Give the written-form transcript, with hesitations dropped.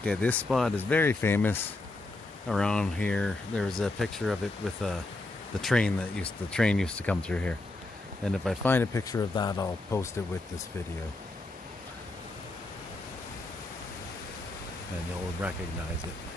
Okay, this spot is very famous around here. There's a picture of it with the train used to come through here. And if I find a picture of that, I'll post it with this video. And you'll recognize it.